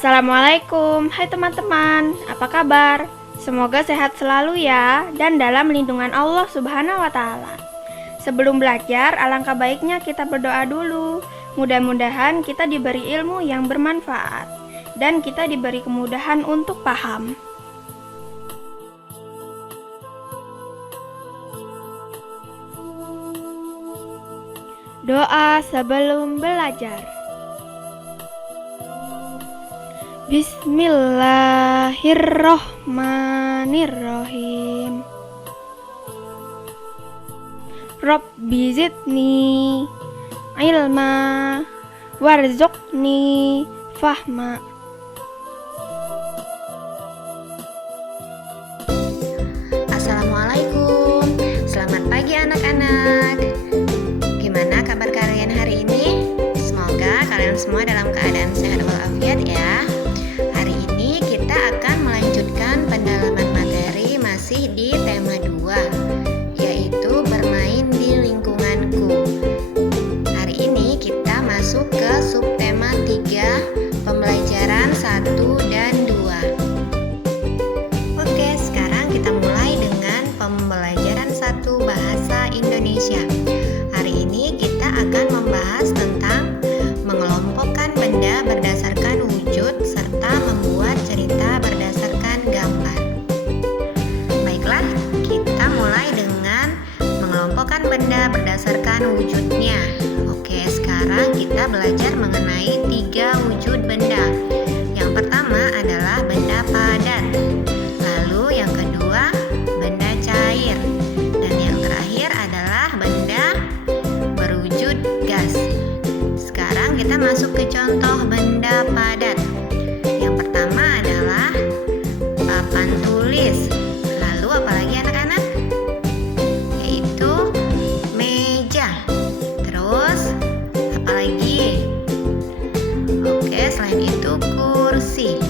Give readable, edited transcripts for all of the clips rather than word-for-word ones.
Assalamualaikum, hai teman-teman, apa kabar? Semoga sehat selalu ya, dan dalam lindungan Allah Subhanahu wa Ta'ala. Sebelum belajar, alangkah baiknya kita berdoa dulu. Mudah-mudahan kita diberi ilmu yang bermanfaat, dan kita diberi kemudahan untuk paham. Doa sebelum belajar. Bismillahirrohmanirrohim. Rabbi zidni ilma warzuqni fahma. Assalamualaikum, selamat pagi anak-anak. Gimana kabar kalian hari ini? Semoga kalian semua dalam keadaan sehat walafiat ya. Hari ini kita akan melanjutkan pendalaman materi masih di tema 2, yaitu bermain di lingkunganku. Hari ini kita masuk ke subtema 3, pembelajaran 1 dan 2. Oke, sekarang kita mulai dengan pembelajaran 1 bahasa Indonesia. Hari ini kita akan membahas tentang mengelompokkan benda berdasarkan wujud serta membuat cerita berdasarkan gambar. Baiklah, kita mulai dengan mengelompokkan benda berdasarkan wujudnya. Oke, sekarang kita belajar mengenai 3 wujud benda. Yang pertama adalah benda padat. Lalu yang kedua, benda cair. Dan yang terakhir adalah benda berwujud gas. Sekarang kita masuk ke contoh benda padat. Yang pertama adalah papan tulis. Lalu apalagi anak-anak? Yaitu meja. Terus apalagi? Oke, selain itu kursi.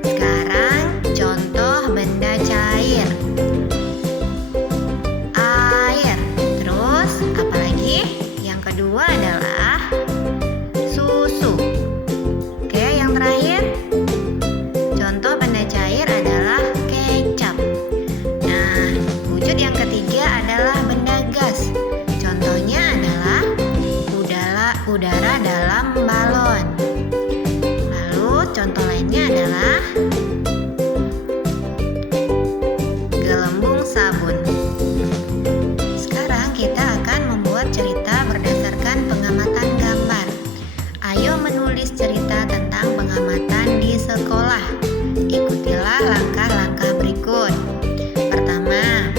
Sekarang contoh benda cair. Air. Terus apalagi? Yang kedua adalah susu. Oke, yang terakhir contoh benda cair adalah kecap. Nah, wujud yang ketiga adalah benda gas. Contohnya adalah udara dalam balon. Lalu contoh lainnya adalah gelembung sabun. Sekarang kita akan membuat cerita berdasarkan pengamatan gambar. Ayo menulis cerita tentang pengamatan di sekolah. Ikutilah langkah-langkah berikut. Pertama,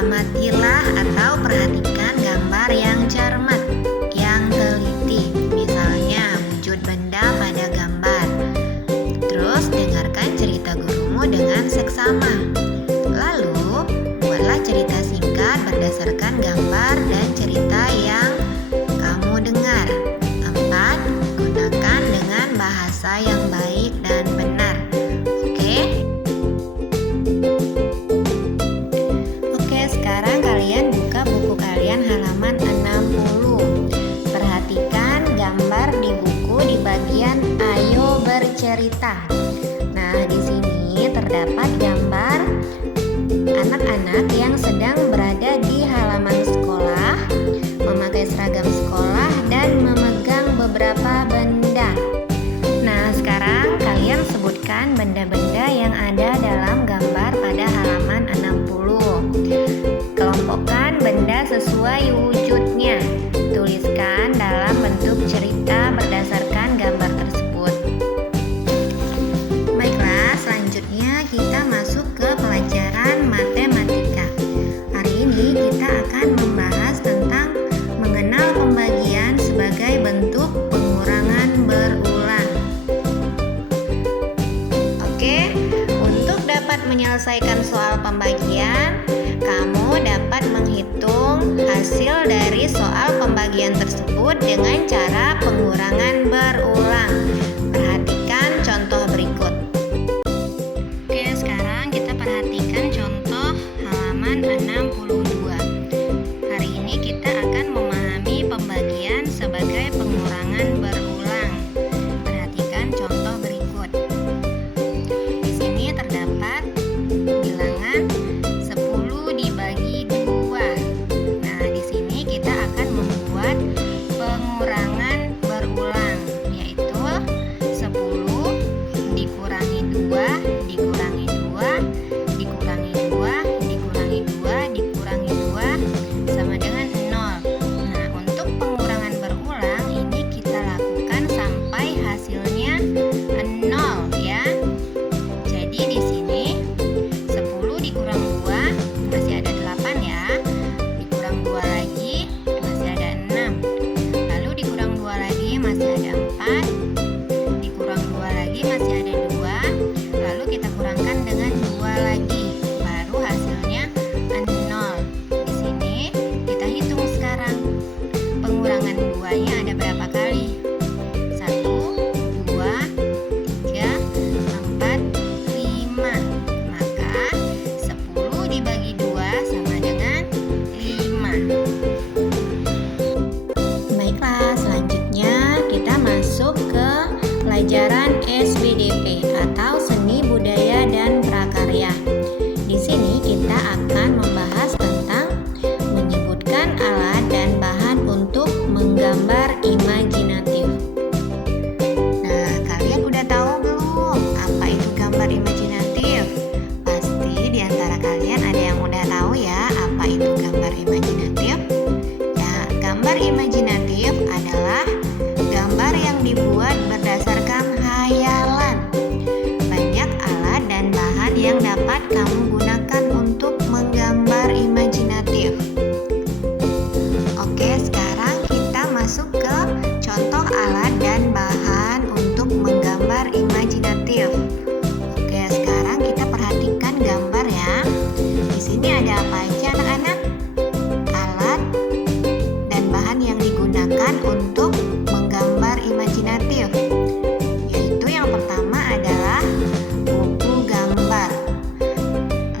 amatilah atau perhatikan gambar yang cermat, yang teliti. Misalnya, wujud benda pada gambar. Terus dengarkan cerita gurumu dengan seksama. Lalu, buatlah cerita singkat berdasarkan gambar dan cerita yang kamu dengar. 4. Gunakan dengan bahasa yang baik dan benar. Oke, sekarang kalian buka buku kalian halaman 60. Perhatikan gambar di buku di bagian Ayo Bercerita. Nah, di sini terdapat gambar anak-anak yang sedang berada di halaman sekolah, memakai seragam sekolah dan memegang beberapa benda. Nah, sekarang kalian sebutkan benda-benda yang ada dalam gambar pada halaman 60. Kelompokkan benda sesuai wujudnya. Tuliskan dalam bentuk cerita berdasarkan gambar tersebut. Baiklah, selanjutnya kita masuk ke pelajaran matematika. Hari ini kita akan membahas tentang mengenal pembagian sebagai bentuk pengurangan berulang. Oke, untuk dapat menyelesaikan soal pembagian, kamu dapat menghitung hasil dari soal pembagian tersebut dengan cara pengurangan berulang. Perhatikan contoh berikut. Oke, sekarang kita perhatikan contoh halaman 62. Hari ini kita akan memahami pembagian sebagai pengurangan berulang. Perhatikan contoh berikut. ada apa aja anak-anak? Alat dan bahan yang digunakan untuk menggambar imajinatif, yaitu yang pertama adalah buku gambar.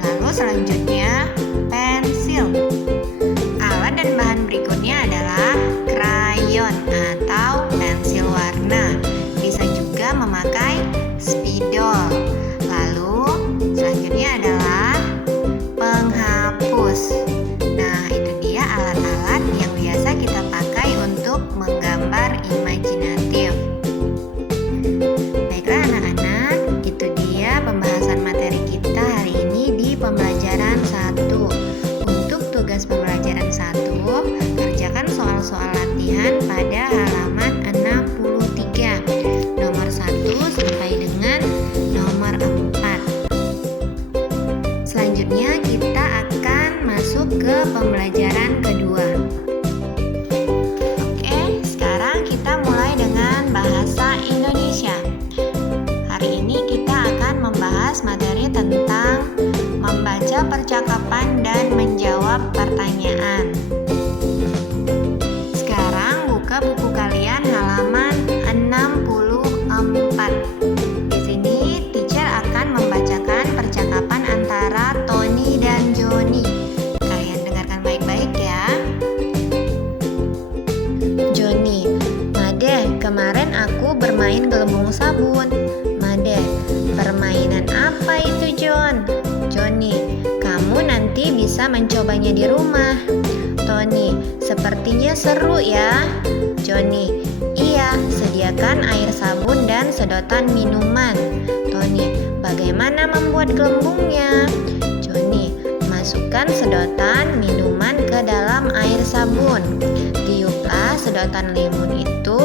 Lalu selanjutnya pensil. Alat dan bahan berikutnya adalah krayon atau pensil warna. Bisa juga memakai spidol. Lalu selanjutnya adalah penghapus. Nah, itu dia alat-alat yang biasa kita pakai untuk menggambar imajinatif. Baiklah anak-anak, itu dia pembahasan materi kita hari ini di pembelajaran 1. Untuk tugas pembelajaran 1, kerjakan soal-soal latihan pada halaman 63, nomor 1 sampai dengan nomor 4. Selanjutnya kita akan masuk ke pembelajaran kedua. Oke, sekarang kita mulai dengan bahasa Indonesia. Hari ini kita akan membahas materi tentang membaca percakapan dan menjawab pertanyaan. Sekarang buka buku kalian halaman 64. Di sini teacher akan membacakan percakapan antara Tony dan Johnny. Kalian dengarkan baik-baik ya. Johnny, Made, kemarin aku bermain gelembung sabun. Made, permainan apa itu John? Johnny, kamu nanti bisa mencobanya di rumah. Tony, sepertinya seru ya. Johnny, iya, sediakan air sabun dan sedotan minuman. Tony, bagaimana membuat gelembungnya? Johnny, masukkan sedotan minuman ke dalam air sabun. Tiuplah sedotan limun itu,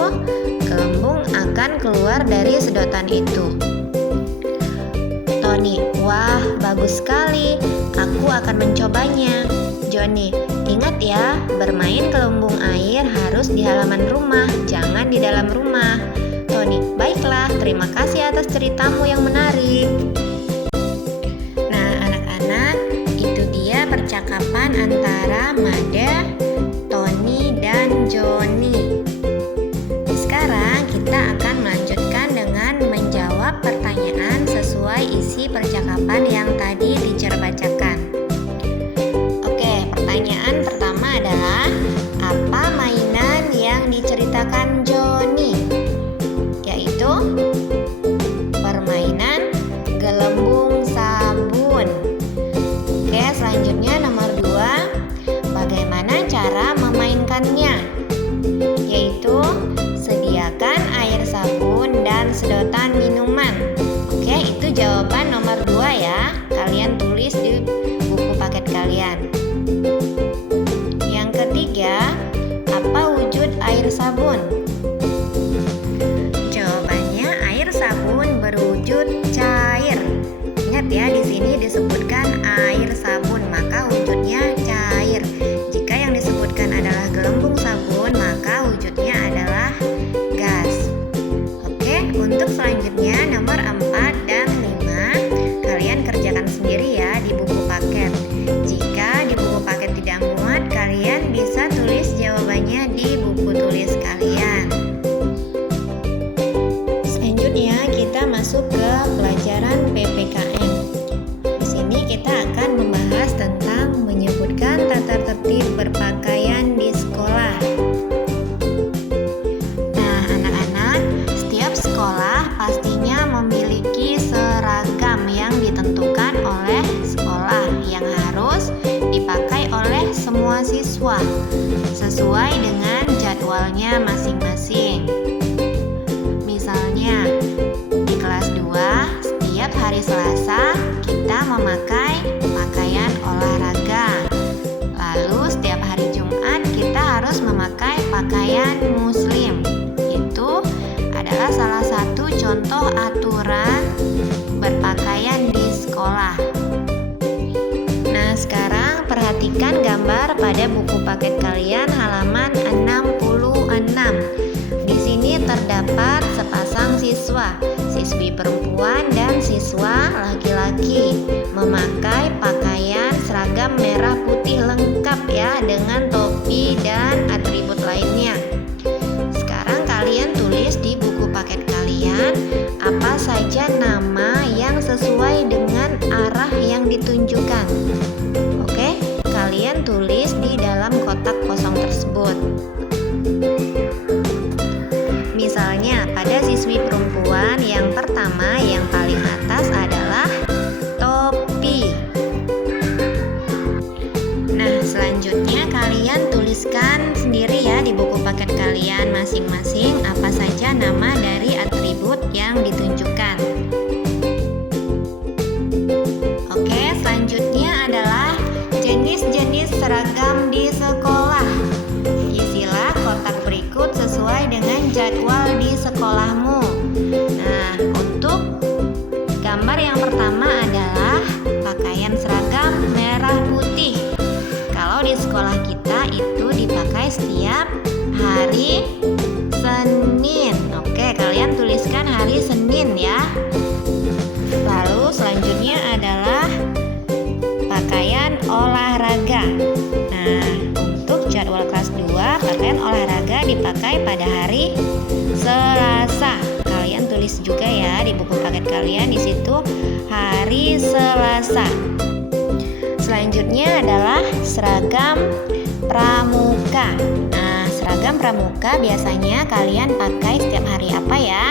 gelembung akan keluar dari sedotan itu. Tony, wah, bagus sekali. Aku akan mencobanya. Johnny, ingat ya, bermain gelembung air harus di halaman rumah, jangan di dalam rumah. Tony, baiklah, terima kasih atas ceritamu yang menarik. Nah, anak-anak, itu dia percakapan antara Made, Tony, dan Johnny. Sekarang kita akan melanjutkan dengan menjawab pertanyaan sesuai isi percakapan yang tadi teacher bacakan. Oke, pertanyaan pertama adalah apa mainan yang diceritakan Johnny? Yaitu permainan gelembung sabun. Oke, selanjutnya nomor 2, bagaimana cara memainkannya? Yaitu sediakan air sabun dan sedotan minuman. Oke, itu jawaban nomor 2 ya. Kalian tulis di buku paket kalian. Yang ketiga, apa wujud air sabun? Jawabannya air sabun berwujud cair. Ingat ya, di sini disebutkan air sabun, maka wujudnya cair. Jika yang disebutkan adalah gelembung sabun, maka wujudnya adalah gas. Oke, untuk selanjutnya nomor 4 dan 5, kalian kerjakan sendiri ya di buku paket. Jika di buku paket tidak muat, kalian bisa tulis jawabannya di buku tulis kalian. Selanjutnya kita masuk ke pelajaran PPKN. Di sini kita akan membahas tentang menyebutkan tata tertib berpakaian di sekolah. Nah, anak-anak, setiap sekolah pastinya memiliki seragam yang ditentukan oleh sekolah yang harus dipakai oleh semua siswa sesuai dengan jadwalnya masing-masing. Misalnya, di kelas 2, setiap hari Selasa kita memakai pakaian olahraga. Lalu setiap hari Jumat kita harus memakai pakaian muslim. Itu adalah salah satu contoh aturan berpakaian di sekolah. Nah, sekarang perhatikan gambar pada buku paket kalian halaman 66. Di sini terdapat sepasang siswa, siswi perempuan dan siswa laki-laki memakai pakaian seragam seragam merah putih lengkap ya, dengan topi dan atribut lainnya. Sekarang kalian tulis di buku paket kalian apa saja nama yang sesuai dengan arah yang ditunjukkan. Oke, kalian tulis di dalam kotak kosong tersebut. Misalnya pada siswi perempuan yang pertama yang paling atas adalah topi. Nah, selanjutnya kalian tuliskan sendiri ya di buku paket kalian masing-masing apa saja nama dari atribut yang ditunjukkan. Oke, selanjutnya adalah jenis-jenis seragam di sekolah. Isilah kotak berikut sesuai dengan jadwal di sekolahmu. Nah, untuk gambar yang pertama adalah pakaian seragam merah putih. Kalau di sekolah kita itu dipakai setiap hari Senin. Oke, kalian tuliskan hari Senin ya. Lalu selanjutnya adalah pakaian olahraga. Nah, untuk jadwal kelas 2, pakaian olahraga dipakai pada hari Selasa. Kalian tulis juga ya di buku paket kalian, di situ hari Selasa. Selanjutnya adalah seragam pramuka. Nah, seragam pramuka biasanya kalian pakai setiap hari apa ya?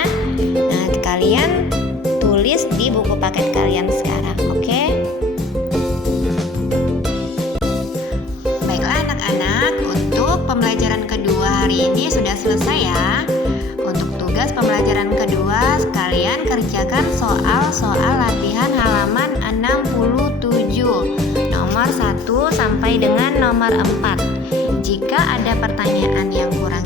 Nah, kalian tulis di buku paket kalian sekarang, oke? Baiklah anak-anak, untuk pembelajaran kedua hari ini sudah selesai ya. Untuk tugas pembelajaran kedua, kalian kerjakan soal-soal latihan halaman 67, nomor 1 sampai dengan nomor 4. Jika ada pertanyaan yang kurang